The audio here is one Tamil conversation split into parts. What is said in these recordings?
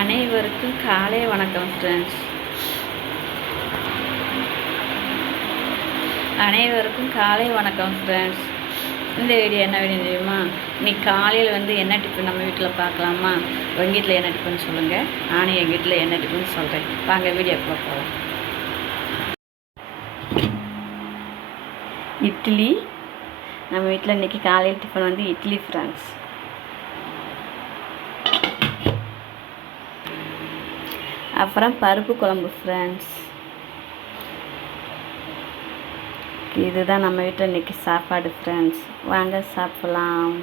அனைவருக்கும் காலை வணக்கம் ஃப்ரெண்ட்ஸ். இந்த வீடியோ என்ன வீடியோ தெரியுமா? இன்னைக்கு காலையில் என்ன டிஃபன் நம்ம வீட்டில் பார்க்கலாமா? உங்கள் வீட்டில் என்ன டிஃபன் சொல்லுங்கள், நானும் எங்கள் வீட்டில் என்ன டிஃபன் சொல்கிறேன். வாங்க வீடியோக்குள்ளே போகலாம். இட்லி. நம்ம வீட்டில் இன்றைக்கி காலையில் டிஃபன் இட்லி ஃப்ரெண்ட்ஸ். அப்புறம் பருப்பு குழம்பு ஃப்ரெண்ட்ஸ். இதுதான் நம்ம வீட்டில் இன்றைக்கி சாப்பாடு ஃப்ரெண்ட்ஸ். வாங்க சாப்பிடலாம்.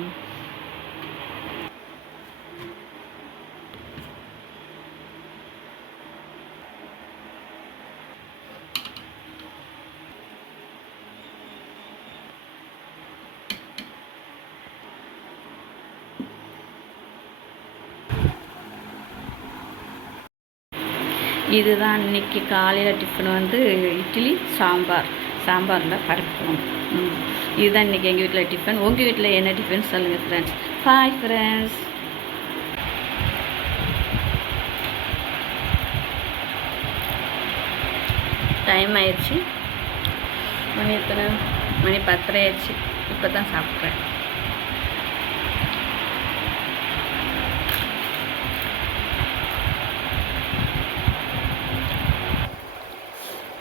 இதுதான் இன்றைக்கி காலையில் டிஃபன் இட்லி சாம்பாரில் பருப்பு குழம்பு. இதுதான் இன்றைக்கி எங்கள் வீட்டில் டிஃபன். உங்கள் வீட்டில் என்ன டிஃபன் சொல்லுங்கள் ஃப்ரெண்ட்ஸ். Bye friends. டைம் ஆயிடுச்சு. மணி 10:30 ஆயிடுச்சு. இப்போ தான் சாப்பிட்றேன்.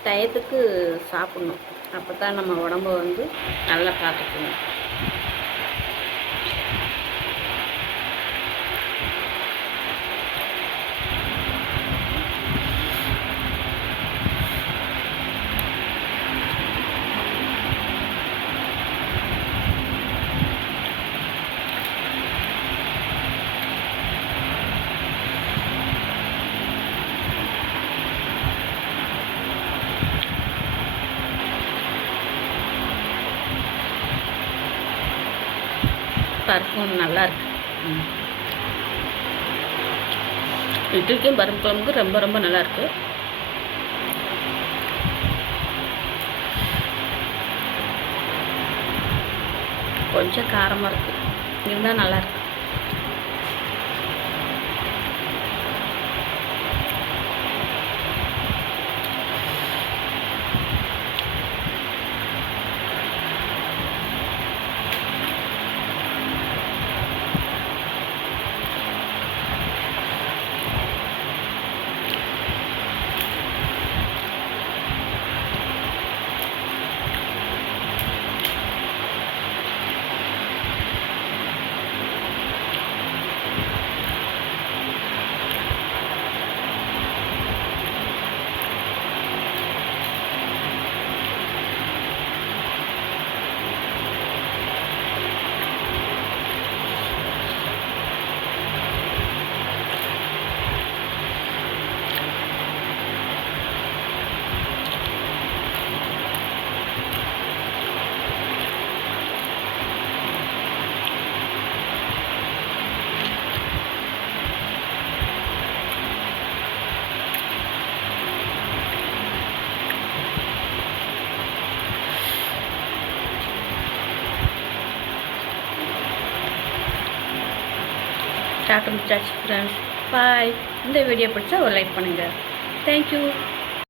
டயத்துக்கு சாப்பிட்ணும். அப்போ தான் நம்ம உடம்பை நல்லா பார்த்துக்கணும். பருப்பும் நல்லா இருக்கு. இட்லிக்கும் பருப்பு குழம்புக்கும் ரொம்ப ரொம்ப நல்லா இருக்கு. கொஞ்சம் காரமாக இருக்கு, இருந்தால் நல்லா இருக்கு. சாப்பிட்டு முடிச்சாச்சு ஃப்ரெண்ட்ஸ். பாய். இந்த வீடியோ பிடிச்சா ஒரு லைக் பண்ணுங்கள். தேங்க்யூ.